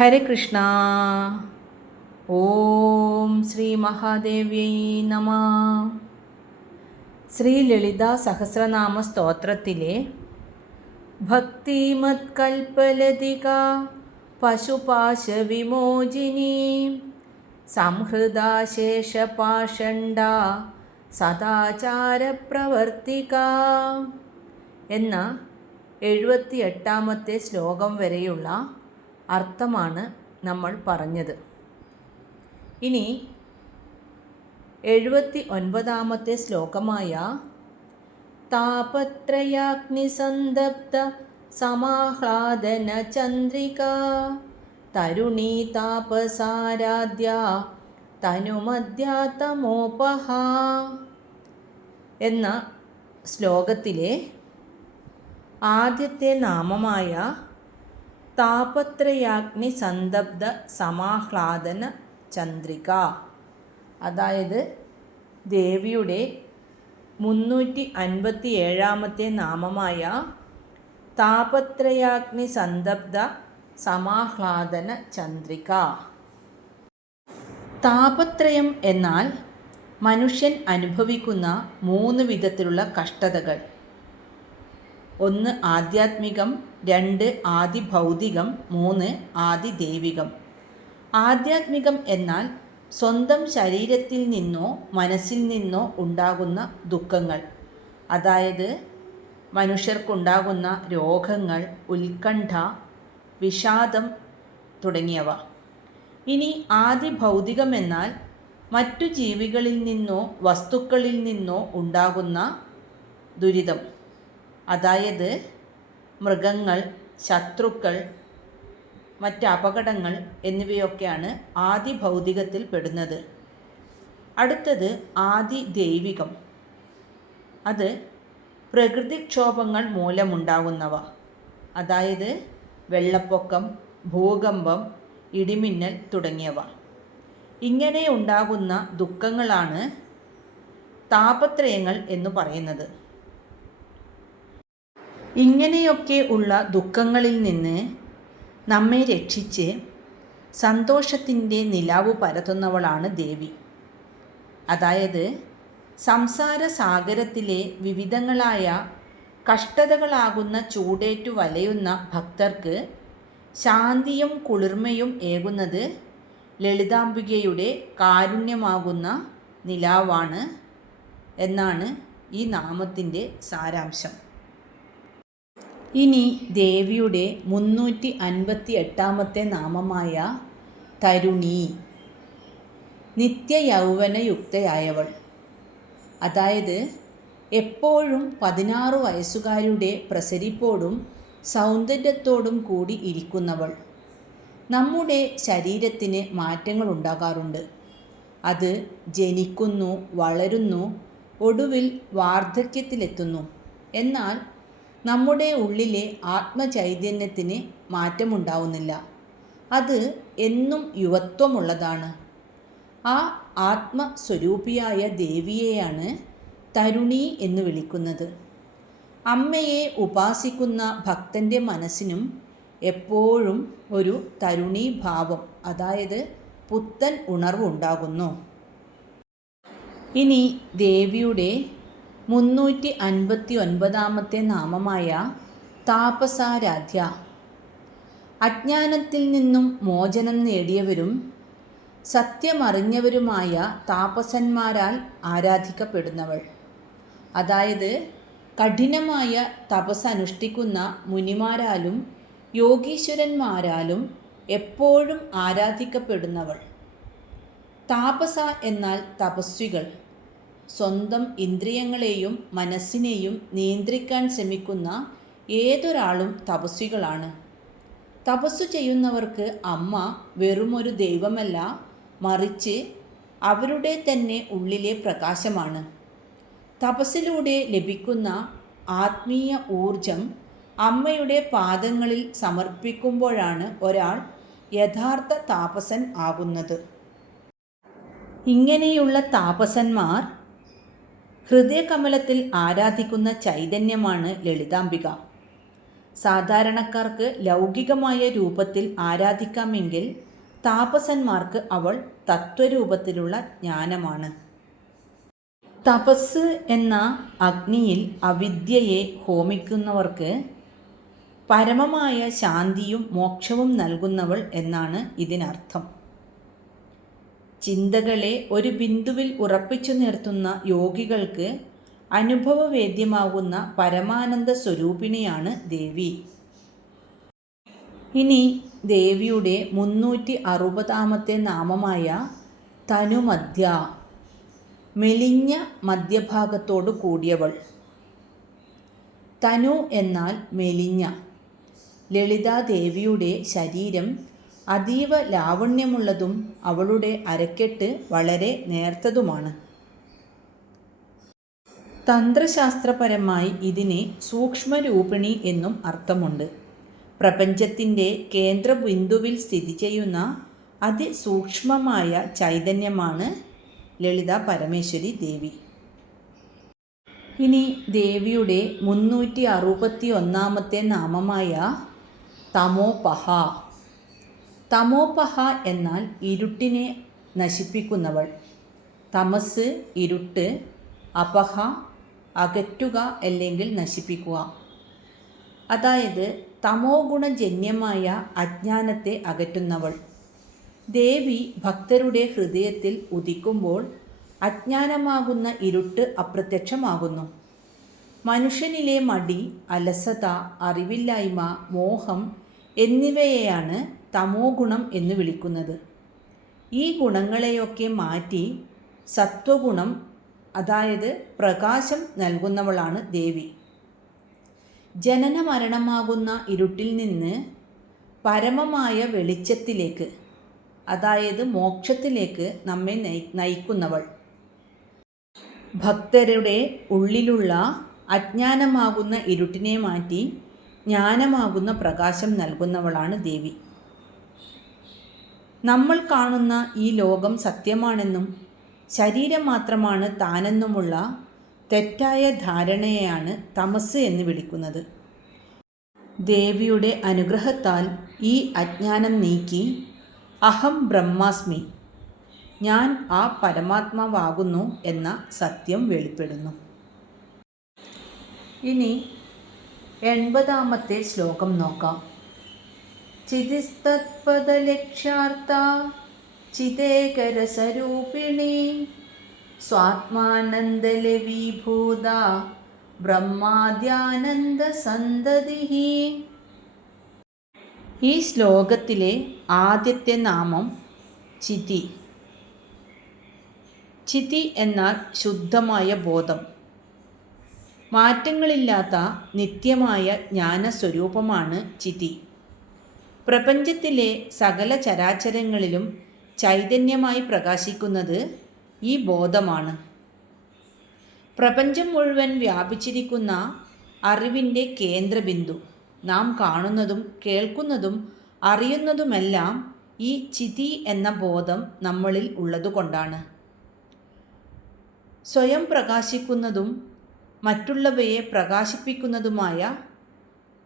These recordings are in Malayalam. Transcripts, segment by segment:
ഹരേ കൃഷ്ണ. ഓം ശ്രീ മഹാദേവ്യൈ നമഃ. ശ്രീ ലളിതാ സഹസ്രനാമ സ്തോത്രത്തിലെ ഭക്തിമത്കൽപലതിക പശുപാശ വിമോചിനി സംഹൃദാശേഷപാഷണ്ഡ സദാചാര പ്രവർത്തിക എന്ന 78ാമത്തെ ശ്ലോകം വരെയുള്ള അർത്ഥമാണ് നമ്മൾ പറഞ്ഞത്. ഇനി 79ാമത്തെ ശ്ലോകമായ താപത്രയാഗ്നിസന്ദബ്ധ സമാഹ്ലാദന ചന്ദ്രിക തരുണീ താപസാരാധ്യ തനുമധ്യാതമോപഹ എന്ന ശ്ലോകത്തിലെ ആദ്യത്തെ നാമമായ താപത്രയാഗ്നി സന്ദബ്ധ സമാഹ്ലാദന ചന്ദ്രിക, അതായത് ദേവിയുടെ 357ാമത്തെ നാമമായ താപത്രയാഗ്നി സന്ദബ്ധ സമാഹ്ലാദന ചന്ദ്രിക. താപത്രയം എന്നാൽ മനുഷ്യൻ അനുഭവിക്കുന്ന 3 വിധത്തിലുള്ള കഷ്ടതകൾ. 1 ആധ്യാത്മികം, 2 ആദിഭൗതികം, 3 ആദിദൈവികം. ആധ്യാത്മികം എന്നാൽ സ്വന്തം ശരീരത്തിൽ നിന്നോ മനസ്സിൽ നിന്നോ ഉണ്ടാകുന്ന ദുഃഖങ്ങൾ, അതായത് മനുഷ്യർക്കുണ്ടാകുന്ന രോഗങ്ങൾ, ഉത്കണ്ഠ, വിഷാദം തുടങ്ങിയവ. ഇനി ആദിഭൗതികം എന്നാൽ മറ്റു ജീവികളിൽ നിന്നോ വസ്തുക്കളിൽ നിന്നോ ഉണ്ടാകുന്ന ദുരിതം, അതായത് മൃഗങ്ങൾ, ശത്രുക്കൾ, മറ്റ് അപകടങ്ങൾ എന്നിവയൊക്കെയാണ് ആദിഭൗതികത്തിൽ പെടുന്നത്. അടുത്തത് ആദിദൈവികം. അത് പ്രകൃതിക്ഷോഭങ്ങൾ മൂലമുണ്ടാകുന്നവ, അതായത് വെള്ളപ്പൊക്കം, ഭൂകമ്പം, ഇടിമിന്നൽ തുടങ്ങിയവ. ഇങ്ങനെ ഉണ്ടാകുന്ന ദുഃഖങ്ങളാണ് താപത്രയങ്ങൾ എന്ന് പറയുന്നത്. ഇങ്ങനെയൊക്കെ ഉള്ള ദുഃഖങ്ങളിൽ നിന്ന് നമ്മെ രക്ഷിച്ച് സന്തോഷത്തിൻ്റെ നിലാവ് പരത്തുന്നവളാണ് ദേവി. അതായത് സംസാര സാഗരത്തിലെ വിവിധങ്ങളായ കഷ്ടതകളാകുന്ന ചൂടേറ്റു വലയുന്ന ഭക്തർക്ക് ശാന്തിയും കുളിർമയും ഏകുന്നത് ലളിതാംബികയുടെ കാരുണ്യമാകുന്ന നിലാവാണ് എന്നാണ് ഈ നാമത്തിൻ്റെ സാരാംശം. ഇനി ദേവിയുടെ 358ാമത്തെ നാമമായ തരുണി, നിത്യയൗവനയുക്തയായവൾ, അതായത് എപ്പോഴും 16 വയസ്സുകാരുടെ പ്രസരിപ്പോടും സൗന്ദര്യത്തോടും കൂടി ഇരിക്കുന്നവൾ. നമ്മുടെ ശരീരത്തിന് മാറ്റങ്ങൾ ഉണ്ടാകാറുണ്ട്. അത് ജനിക്കുന്നു, വളരുന്നു, ഒടുവിൽ വാർദ്ധക്യത്തിലെത്തുന്നു. എന്നാൽ നമ്മുടെ ഉള്ളിലെ ആത്മചൈതന്യത്തിന് മാറ്റമുണ്ടാവുന്നില്ല. അത് എന്നും യുവത്വമുള്ളതാണ്. ആ ആത്മസ്വരൂപിയായ ദേവിയെയാണ് തരുണി എന്ന് വിളിക്കുന്നത്. അമ്മയെ ഉപാസിക്കുന്ന ഭക്തൻ്റെ മനസ്സിനും എപ്പോഴും ഒരു തരുണീ ഭാവം, അതായത് പുത്തൻ ഉണർവ് ഉണ്ടാകുന്നു. ഇനി ദേവിയുടെ 359ാമത്തെ നാമമായ താപസാരാധ്യ. അജ്ഞാനത്തിൽ നിന്നും മോചനം നേടിയവരും സത്യമറിഞ്ഞവരുമായ താപസന്മാരാൽ ആരാധിക്കപ്പെടുന്നവൾ, അതായത് കഠിനമായ തപസ് അനുഷ്ഠിക്കുന്ന മുനിമാരാലും യോഗീശ്വരന്മാരാലും എപ്പോഴും ആരാധിക്കപ്പെടുന്നവൾ. താപസ എന്നാൽ തപസ്വികൾ. സ്വന്തം ഇന്ദ്രിയങ്ങളെയും മനസ്സിനെയും നിയന്ത്രിക്കാൻ ശ്രമിക്കുന്ന ഏതൊരാളും തപസ്വികളാണ്. തപസ്സു ചെയ്യുന്നവർക്ക് അമ്മ വെറുമൊരു ദൈവമല്ല, മറിച്ച് അവരുടെ തന്നെ ഉള്ളിലെ പ്രകാശമാണ്. തപസ്സിലൂടെ ലഭിക്കുന്ന ആത്മീയ ഊർജം അമ്മയുടെ പാദങ്ങളിൽ സമർപ്പിക്കുമ്പോഴാണ് ഒരാൾ യഥാർത്ഥ താപസൻ ആകുന്നത്. ഇങ്ങനെയുള്ള താപസന്മാർ ഹൃദയകമലത്തിൽ ആരാധിക്കുന്ന ചൈതന്യമാണ് ലളിതാംബിക. സാധാരണക്കാർക്ക് ലൗകികമായ രൂപത്തിൽ ആരാധിക്കാമെങ്കിൽ താപസന്മാർക്ക് അവൾ തത്വരൂപത്തിലുള്ള ജ്ഞാനമാണ്. തപസ് എന്ന അഗ്നിയിൽ അവിദ്യയെ ഹോമിക്കുന്നവർക്ക് പരമമായ ശാന്തിയും മോക്ഷവും നൽകുന്നവൾ എന്നാണ് ഇതിനർത്ഥം. ചിന്തകളെ ഒരു ബിന്ദുവിൽ ഉറപ്പിച്ചു നിർത്തുന്ന യോഗികൾക്ക് അനുഭവവേദ്യമാകുന്ന പരമാനന്ദ സ്വരൂപിണിയാണ് ദേവി. ഇനി ദേവിയുടെ 360 നാമമായ തനുമധ്യ, മെലിഞ്ഞ മധ്യഭാഗത്തോടു കൂടിയവൾ. തനു എന്നാൽ മെലിഞ്ഞ. ലളിതാദേവിയുടെ ശരീരം അതീവ ലാവണ്യമുള്ളതും അവളുടെ അരക്കെട്ട് വളരെ നേർത്തതുമാണ്. തന്ത്രശാസ്ത്രപരമായി ഇതിന് സൂക്ഷ്മരൂപിണി എന്നും അർത്ഥമുണ്ട്. പ്രപഞ്ചത്തിൻ്റെ കേന്ദ്രബിന്ദുവിൽ സ്ഥിതി ചെയ്യുന്ന അതിസൂക്ഷ്മമായ ചൈതന്യമാണ് ലളിത പരമേശ്വരി ദേവി. ഇനി ദേവിയുടെ 361 നാമമായ തമോപഹ. തമോപഹ എന്നാൽ ഇരുട്ടിനെ നശിപ്പിക്കുന്നവൾ. തമസ് ഇരുട്ട്, അപഹ അകറ്റുക അല്ലെങ്കിൽ നശിപ്പിക്കുക. അതായത് തമോ ഗുണജന്യമായ അജ്ഞാനത്തെ അകറ്റുന്നവൾ. ദേവി ഭക്തരുടെ ഹൃദയത്തിൽ ഉദിക്കുമ്പോൾ അജ്ഞാനമാകുന്ന ഇരുട്ട് അപ്രത്യക്ഷമാകുന്നു. മനുഷ്യനിലെ മടി, അലസത, അറിവില്ലായ്മ, മോഹം എന്നിവയെയാണ് തമോ ഗുണം എന്ന് വിളിക്കുന്നത്. ഈ ഗുണങ്ങളെയൊക്കെ മാറ്റി സത്വഗുണം, അതായത് പ്രകാശം നൽകുന്നവളാണ് ദേവി. ജനന മരണമാകുന്ന ഇരുട്ടിൽ നിന്ന് പരമമായ വെളിച്ചത്തിലേക്ക്, അതായത് മോക്ഷത്തിലേക്ക് നമ്മെ നയിക്കുന്നവൾ. ഭക്തരുടെ ഉള്ളിലുള്ള അജ്ഞാനമാകുന്ന ഇരുട്ടിനെ മാറ്റി ജ്ഞാനമാകുന്ന പ്രകാശം നൽകുന്നവളാണ് ദേവി. നമ്മൾ കാണുന്ന ഈ ലോകം സത്യമാണെന്നും ശരീരം മാത്രമാണ് താനെന്നുമുള്ള തെറ്റായ ധാരണയെയാണ് തമസ് എന്ന് വിളിക്കുന്നത്. ദേവിയുടെ അനുഗ്രഹത്താൽ ഈ അജ്ഞാനം നീക്കി അഹം ബ്രഹ്മാസ്മി, ഞാൻ ആ പരമാത്മാവാകുന്നു എന്ന സത്യം വെളിപ്പെടുന്നു. ഇനി 80 ശ്ലോകം നോക്കാം. ചിതിസ്തത്പദലക്ഷ്യാർത്ഥ ചിതേകരസരൂപിണി സ്വാത്മാനന്ദലവീഭൂത ബ്രഹ്മാദ്യാനന്ദസന്തതിഃ. ഈ ശ്ലോകത്തിലെ ആദ്യത്തെ നാമം ചിതി. ചിതി എന്നാൽ ശുദ്ധമായ ബോധം. മാറ്റങ്ങളില്ലാത്ത നിത്യമായ ജ്ഞാനസ്വരൂപമാണ് ചിതി. പ്രപഞ്ചത്തിലെ സകല ചരാചരങ്ങളിലും ചൈതന്യമായി പ്രകാശിക്കുന്നത് ഈ ബോധമാണ്. പ്രപഞ്ചം മുഴുവൻ വ്യാപിച്ചിരിക്കുന്ന അറിവിൻ്റെ കേന്ദ്രബിന്ദു, നാം കാണുന്നതും കേൾക്കുന്നതും അറിയുന്നതുമെല്ലാം ഈ ചിതി എന്ന ബോധം നമ്മളിൽ ഉള്ളതുകൊണ്ടാണ്. സ്വയം പ്രകാശിക്കുന്നതും മറ്റുള്ളവയെ പ്രകാശിപ്പിക്കുന്നതുമായ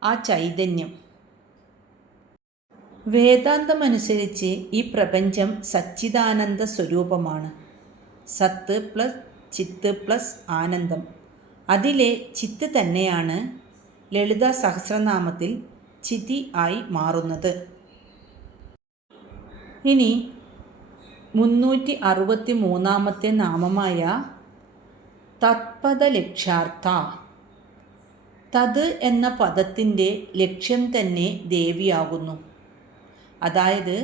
ആ ചൈതന്യം. വേദാന്തമനുസരിച്ച് ഈ പ്രപഞ്ചം സച്ചിദാനന്ദ സ്വരൂപമാണ്. സത്ത് പ്ലസ് ചിത്ത് പ്ലസ് ആനന്ദം. അതിലെ ചിത്ത് തന്നെയാണ് ലളിത സഹസ്രനാമത്തിൽ ചിതി ആയി മാറുന്നത്. ഇനി 363 നാമമായ തത്പദലക്ഷ്യാർത്ഥ. തത് എന്ന പദത്തിൻ്റെ ലക്ഷ്യം തന്നെ ദേവിയാകുന്നു. അതായത്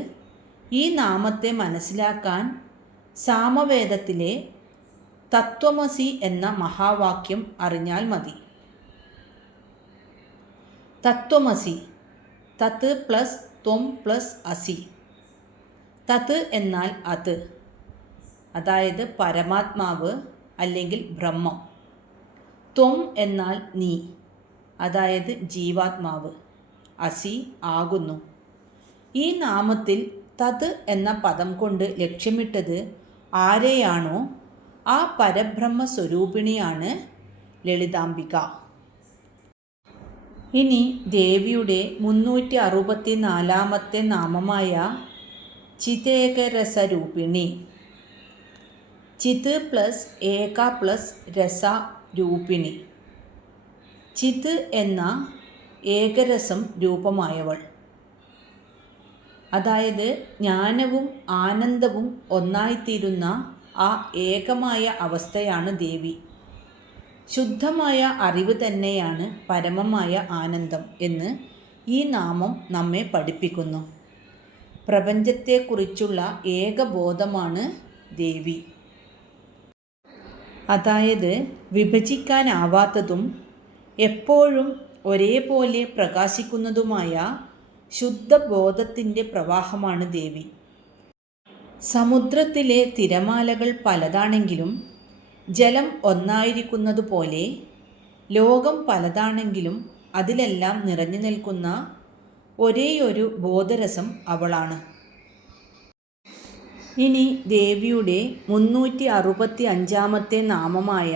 ഈ നാമത്തെ മനസ്സിലാക്കാൻ സാമവേദത്തിലെ തത്വമസി എന്ന മഹാവാക്യം അറിഞ്ഞാൽ മതി. തത്വമസി, തത് പ്ലസ് ത്വം പ്ലസ് അസി. തത് എന്നാൽ അത്, അതായത് പരമാത്മാവ് അല്ലെങ്കിൽ ബ്രഹ്മം. ത്വം എന്നാൽ നീ, അതായത് ജീവാത്മാവ്. അസി ആകുന്നു. ഈ നാമത്തിൽ തത് എന്ന പദം കൊണ്ട് ലക്ഷ്യമിട്ടത് ആരെയാണോ ആ പരബ്രഹ്മ സ്വരൂപിണിയാണ് ലളിതാംബിക. ഇനി ദേവിയുടെ 364 നാമമായ ചിതേകരസരൂപിണി. ചിത് പ്ലസ് ഏക പ്ലസ് രസ രൂപിണി. ചിത് എന്ന ഏകരസം രൂപമായവൾ, അതായത് ജ്ഞാനവും ആനന്ദവും ഒന്നായിത്തീരുന്ന ആ ഏകമായ അവസ്ഥയാണ് ദേവി. ശുദ്ധമായ അറിവ് തന്നെയാണ് പരമമായ ആനന്ദം എന്ന് ഈ നാമം നമ്മെ പഠിപ്പിക്കുന്നു. പ്രപഞ്ചത്തെക്കുറിച്ചുള്ള ഏകബോധമാണ് ദേവി, അതായത് വിഭജിക്കാനാവാത്തതും എപ്പോഴും ഒരേപോലെ പ്രകാശിക്കുന്നതുമായ ശുദ്ധബോധത്തിൻ്റെ പ്രവാഹമാണ് ദേവി. സമുദ്രത്തിലെ തിരമാലകൾ പലതാണെങ്കിലും ജലം ഒന്നായിരിക്കുന്നതുപോലെ ലോകം പലതാണെങ്കിലും അതിലെല്ലാം നിറഞ്ഞു നിൽക്കുന്ന ഒരേയൊരു ബോധരസം അവളാണ്. ഇനി ദേവിയുടെ 365 നാമമായ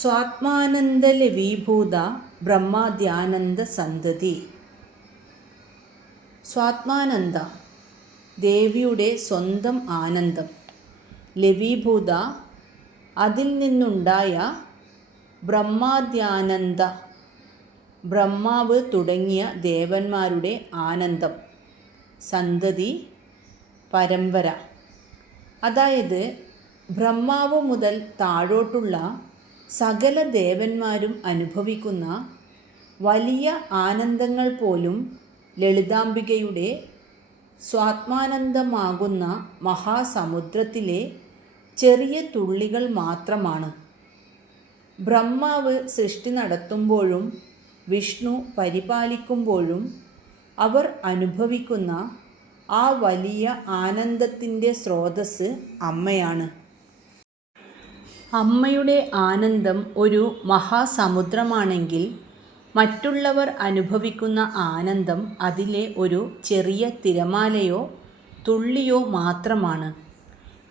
സ്വാത്മാനന്ദലവീഭൂത ബ്രഹ്മാദ്യാനന്ദ സന്തതി. സ്വാത്മാനന്ദ, ദേവിയുടെ സ്വന്തം ആനന്ദം. ലവീഭൂത, അതിൽ നിന്നുണ്ടായ ബ്രഹ്മാദ്യാനന്ദ, ബ്രഹ്മാവ് തുടങ്ങിയ ദേവന്മാരുടെ ആനന്ദം. സന്തതി, പരമ്പര, അതായത് ബ്രഹ്മാവ് മുതൽ താഴോട്ടുള്ള സകല ദേവന്മാരും അനുഭവിക്കുന്ന വലിയ ആനന്ദങ്ങൾ പോലും ലളിതാംബികയുടെ സ്വാത്മാനന്ദമാകുന്ന മഹാസമുദ്രത്തിലെ ചെറിയ തുള്ളികൾ മാത്രമാണ്. ബ്രഹ്മാവ് സൃഷ്ടി നടത്തുമ്പോഴും വിഷ്ണു പരിപാലിക്കുമ്പോഴും അവർ അനുഭവിക്കുന്ന ആ വലിയ ആനന്ദത്തിൻ്റെ സ്രോതസ്സ് അമ്മയാണ്. അമ്മയുടെ ആനന്ദം ഒരു മഹാസമുദ്രമാണെങ്കിൽ മറ്റുള്ളവർ അനുഭവിക്കുന്ന ആനന്ദം അതിലെ ഒരു ചെറിയ തിരമാലയോ തുള്ളിയോ മാത്രമാണ്.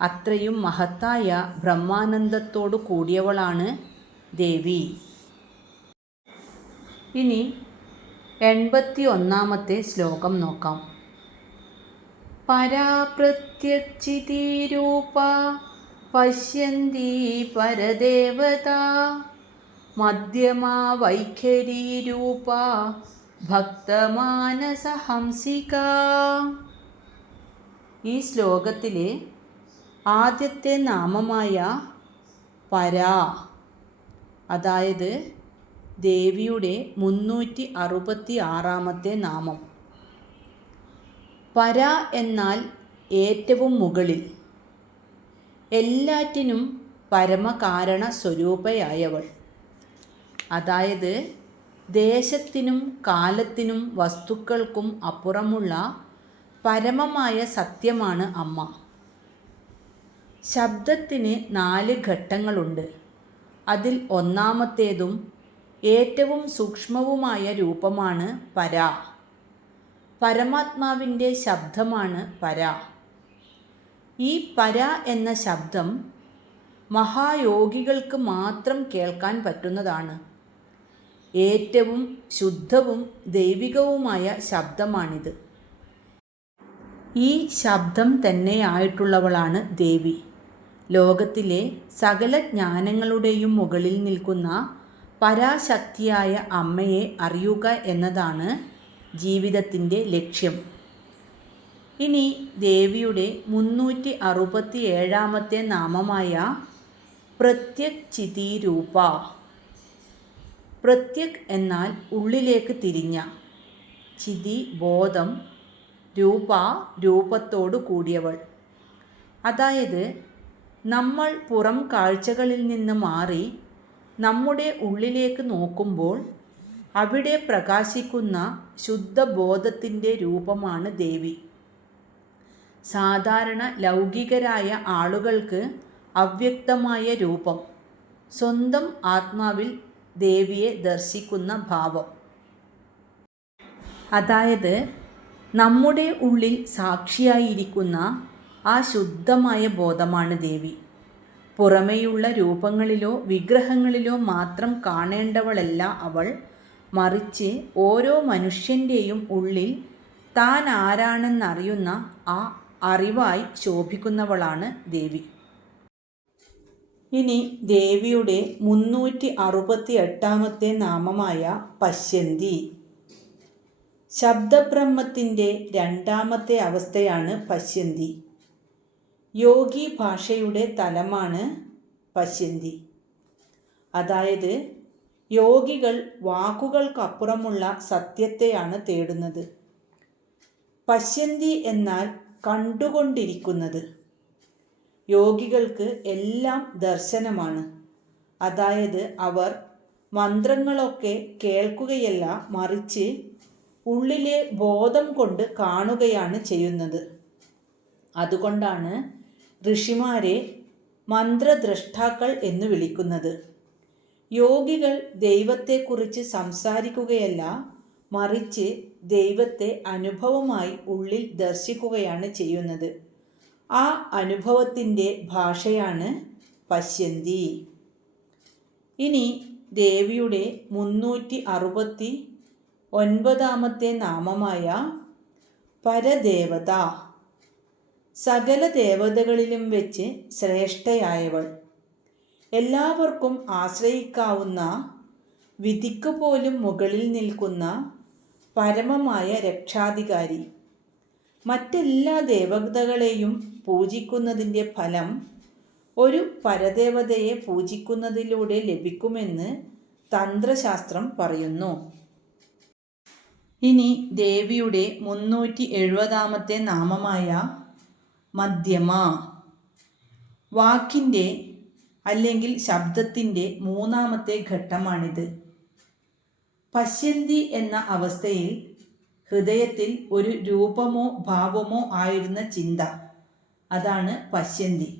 അത്രയും മഹത്തായ ബ്രഹ്മാനന്ദത്തോടു കൂടിയവളാണ് ദേവി. ഇനി 81 ശ്ലോകം നോക്കാം. പരാപ്രത്യക്ഷിതിരൂപ പശ്യന്തി പരദേവത മധ്യമാ വൈഖരീരൂപ ഭക്തമാനസഹംസിക. ഈ ശ്ലോകത്തിലെ ആദ്യത്തെ നാമമായ പരാ, അതായത് ദേവിയുടെ 366 നാമം. പര എന്നാൽ ഏറ്റവും മുകളിൽ, എല്ലാറ്റിനും പരമകാരണ സ്വരൂപയായവൾ, അതായത് ദേശത്തിനും കാലത്തിനും വസ്തുക്കൾക്കും അപ്പുറമുള്ള പരമമായ സത്യമാണ് അമ്മ. ശബ്ദത്തിന് 4 ഘട്ടങ്ങളുണ്ട്. അതിൽ ഒന്നാമത്തേതും ഏറ്റവും സൂക്ഷ്മവുമായ രൂപമാണ് പര. പരമാത്മാവിൻ്റെ ശബ്ദമാണ് പര. ഈ പര എന്ന ശബ്ദം മഹായോഗികൾക്ക് മാത്രം കേൾക്കാൻ പറ്റുന്നതാണ്. ഏറ്റവും ശുദ്ധവും ദൈവികവുമായ ശബ്ദമാണിത്. ഈ ശബ്ദം തന്നെയായിട്ടുള്ളവളാണ് ദേവി. ലോകത്തിലെ സകല ജ്ഞാനങ്ങളുടെയും മുകളിൽ നിൽക്കുന്ന പരാശക്തിയായ അമ്മയെ അറിയുക എന്നതാണ് ജീവിതത്തിൻ്റെ ലക്ഷ്യം. ഇനി ദേവിയുടെ 367 നാമമായ പ്രത്യക് ചിതിരൂപ. പ്രത്യക് എന്നാൽ ഉള്ളിലേക്ക് തിരിഞ്ഞ, ചിതി ബോധം, രൂപ രൂപത്തോടു കൂടിയവൾ. അതായത് നമ്മൾ പുറം കാഴ്ചകളിൽ നിന്ന് മാറി നമ്മുടെ ഉള്ളിലേക്ക് നോക്കുമ്പോൾ അവിടെ പ്രകാശിക്കുന്ന ശുദ്ധബോധത്തിൻ്റെ രൂപമാണ് ദേവി. സാധാരണ ലൗകികരായ ആളുകൾക്ക് അവ്യക്തമായ രൂപം, സ്വന്തം ആത്മാവിൽ ദേവിയെ ദർശിക്കുന്ന ഭാവം. അതായത് നമ്മുടെ ഉള്ളിൽ സാക്ഷിയായിരിക്കുന്ന ആ ശുദ്ധമായ ബോധമാണ് ദേവി. പുറമേയുള്ള രൂപങ്ങളിലോ വിഗ്രഹങ്ങളിലോ മാത്രം കാണേണ്ടവളല്ല അവൾ, മറിച്ച് ഓരോ മനുഷ്യൻ്റെയും ഉള്ളിൽ താൻ ആരാണെന്നറിയുന്ന ആ അറിവായി ശോഭിക്കുന്നവളാണ് ദേവി. ഇനി ദേവിയുടെ 368 നാമമായ പശ്യന്തി. ശബ്ദബ്രഹ്മത്തിൻ്റെ രണ്ടാമത്തെ അവസ്ഥയാണ് പശ്യന്തി. യോഗി ഭാഷയുടെ തലമാണ് പശ്യന്തി. അതായത് യോഗികൾ വാക്കുകൾക്കപ്പുറമുള്ള സത്യത്തെയാണ് തേടുന്നത്. പശ്യന്തി എന്നാൽ കണ്ടുകൊണ്ടിരിക്കുന്നത്. യോഗികൾക്ക് എല്ലാം ദർശനമാണ്. അതായത് അവർ മന്ത്രങ്ങളൊക്കെ കേൾക്കുകയല്ല, മറിച്ച് ഉള്ളിലെ ബോധം കൊണ്ട് കാണുകയാണ് ചെയ്യുന്നത്. അതുകൊണ്ടാണ് ഋഷിമാരെ മന്ത്രദ്രഷ്ടാക്കൾ എന്ന് വിളിക്കുന്നത്. യോഗികൾ ദൈവത്തെക്കുറിച്ച് സംസാരിക്കുകയല്ല, മറിച്ച് ദൈവത്തെ അനുഭവമായി ഉള്ളിൽ ദർശിക്കുകയാണ് ചെയ്യുന്നത്. ആ അനുഭവത്തിൻ്റെ ഭാഷയാണ് പശ്യന്തി. ഇനി ദേവിയുടെ 369 നാമമായ പരദേവത. സകല ദേവതകളിലും വെച്ച് ശ്രേഷ്ഠയായവൾ, എല്ലാവർക്കും ആശ്രയിക്കാവുന്ന, വിധിക്ക് പോലും മുകളിൽ നിൽക്കുന്ന പരമമായ രക്ഷാധികാരി. മറ്റെല്ലാ ദേവതകളെയും പൂജിക്കുന്നതിൻ്റെ ഫലം ഒരു പരദേവതയെ പൂജിക്കുന്നതിലൂടെ ലഭിക്കുമെന്ന് തന്ത്രശാസ്ത്രം പറയുന്നു. ഇനി ദേവിയുടെ 370 നാമമായ മധ്യമ. വാക്കിൻ്റെ അല്ലെങ്കിൽ ശബ്ദത്തിൻ്റെ മൂന്നാമത്തെ ഘട്ടമാണിത്. പശ്യന്തി എന്ന അവസ്ഥയിൽ ഹൃദയത്തിൽ ഒരു രൂപമോ ഭാവമോ ആയിരുന്ന ചിന്ത, അതാണ് പശ്യന്തി.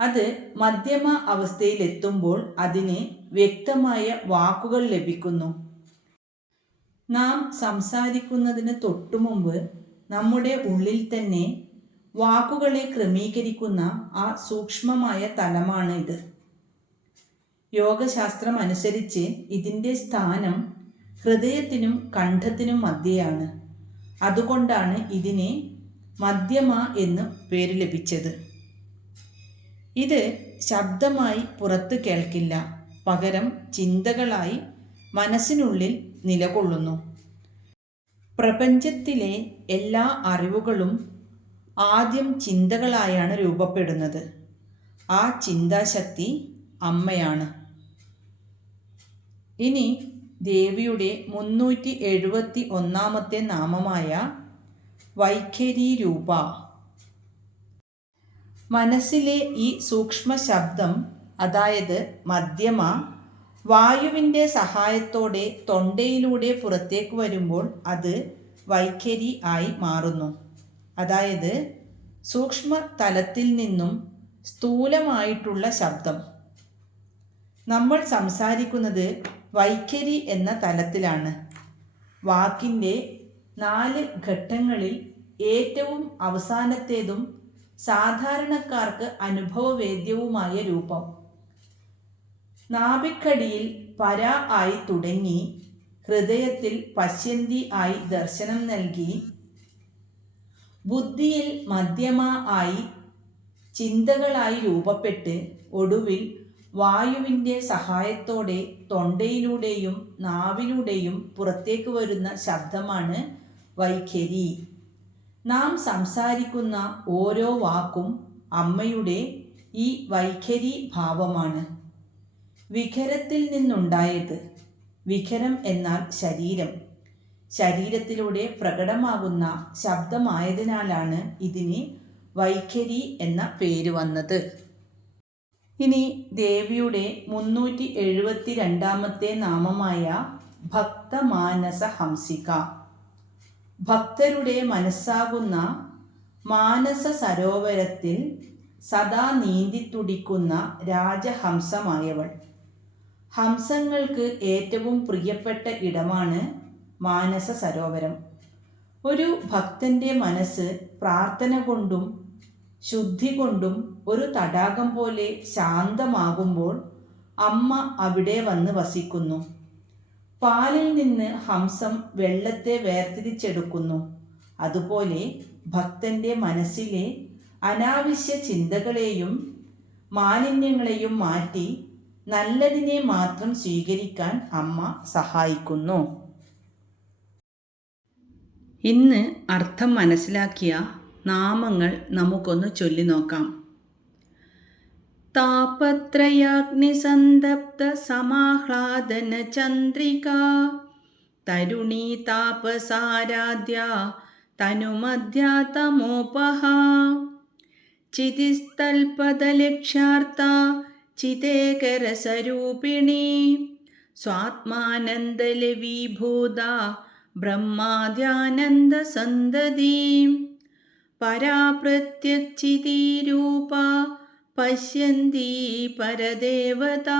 അത് മധ്യമ അവസ്ഥയിലെത്തുമ്പോൾ അതിന് വ്യക്തമായ വാക്കുകൾ ലഭിക്കുന്നു. നാം സംസാരിക്കുന്നതിന് തൊട്ടുമുമ്പ് നമ്മുടെ ഉള്ളിൽ തന്നെ വാക്കുകളെ ക്രമീകരിക്കുന്ന ആ സൂക്ഷ്മമായ തലമാണ് ഇത്. യോഗശാസ്ത്രം അനുസരിച്ച് ഇതിൻ്റെ സ്ഥാനം ഹൃദയത്തിനും കണ്ഠത്തിനും മധ്യയാണ്. അതുകൊണ്ടാണ് ഇതിന് മധ്യമ എന്ന് പേര് ലഭിച്ചത്. ഇത് ശബ്ദമായി പുറത്ത് കേൾക്കില്ല, പകരം ചിന്തകളായി മനസ്സിനുള്ളിൽ നിലകൊള്ളുന്നു. പ്രപഞ്ചത്തിലെ എല്ലാ അറിവുകളും ആദ്യം ചിന്തകളായാണ് രൂപപ്പെടുന്നത്. ആ ചിന്താശക്തി അമ്മയാണ്. ഇനി ദേവിയുടെ 371 നാമമായ വൈഖരി രൂപ. മനസ്സിലെ ഈ സൂക്ഷ്മ ശബ്ദം, അതായത് മധ്യമ, വായുവിൻ്റെ സഹായത്തോടെ തൊണ്ടയിലൂടെ പുറത്തേക്ക് വരുമ്പോൾ അത് വൈഖരി ആയി മാറുന്നു. അതായത് സൂക്ഷ്മ തലത്തിൽ നിന്നും സ്ഥൂലമായിട്ടുള്ള ശബ്ദം. നമ്മൾ സംസാരിക്കുന്നത് വൈഖരി എന്ന തലത്തിലാണ്. വാക്കിൻ്റെ 4 ഘട്ടങ്ങളിൽ ഏറ്റവും അവസാനത്തേതും സാധാരണക്കാർക്ക് അനുഭവവേദ്യവുമായ രൂപം. നാഭിക്കടിയിൽ പര ആയി തുടങ്ങി ഹൃദയത്തിൽ പശ്യന്തി ആയി ദർശനം നൽകി, ബുദ്ധിയിൽ മധ്യമ ആയി ചിന്തകളായി രൂപപ്പെട്ട്, ഒടുവിൽ വായുവിൻ്റെ സഹായത്തോടെ തൊണ്ടയിലൂടെയും നാവിലൂടെയും പുറത്തേക്ക് വരുന്ന ശബ്ദമാണ് വൈഖരി. നാം സംസാരിക്കുന്ന ഓരോ വാക്കും അമ്മയുടെ ഈ വൈഖരി ഭാവമാണ്. വിഖരത്തിൽ നിന്നുണ്ടായത്. വിഖരം എന്നാൽ ശരീരം. ശരീരത്തിലൂടെ പ്രകടമാകുന്ന ശബ്ദമായതിനാലാണ് ഇതിന് വൈഖരി എന്ന പേര് വന്നത്. ഇനി ദേവിയുടെ 372 നാമമായ ഭക്തമാനസ ഹംസിക. ഭക്തരുടെ മനസ്സാകുന്ന മാനസ സരോവരത്തിൽ സദാ നീന്തിത്തുടിക്കുന്ന രാജഹംസമായവൾ. ഹംസങ്ങൾക്ക് ഏറ്റവും പ്രിയപ്പെട്ട ഇടമാണ് മാനസ സരോവരം. ഒരു ഭക്തൻ്റെ മനസ്സ് പ്രാർത്ഥന കൊണ്ടും ശുദ്ധി കൊണ്ടും ഒരു തടാകം പോലെ ശാന്തമാകുമ്പോൾ അമ്മ അവിടെ വന്ന് വസിക്കുന്നു. പാലിൽ നിന്ന് ഹംസം വെള്ളത്തെ വേർതിരിച്ചെടുക്കുന്നു. അതുപോലെ ഭക്തന്റെ മനസ്സിലെ അനാവശ്യ ചിന്തകളെയും മാലിന്യങ്ങളെയും മാറ്റി നല്ലതിനെ മാത്രം സ്വീകരിക്കാൻ അമ്മ സഹായിക്കുന്നു. ഇന്ന് അർത്ഥം മനസ്സിലാക്കിയ നാമങ്ങൾ നമുക്കൊന്ന് ചൊല്ലി നോക്കാം. താപത്രയാഗ്നിസന്തപ്ത സമാഹ്ലാദന ചന്ദ്രിക തരുണീ താപസാരാധ്യ തനുമധ്യാ തമോപഹ ചിതിസ്തൽപദലക്ഷ്യാർത്ഥ ചിതേകരസരൂപിണി സ്വാത്മാനന്ദലവീഭൂത ബ്രഹ്മാദ്യാനന്ദസന്തതി പരാപ്രത്യക്ചിതീരൂപ പശ്യന്തി പരദേവത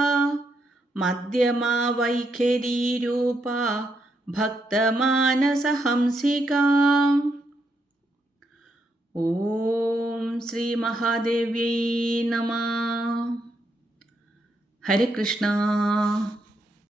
മധ്യമാ വൈഖരീരൂപ ഭക്തമാനസഹംസിക. ഓം ശ്രീ മഹാദേവ്യൈ നമഃ. ഹരേ കൃഷ്ണ.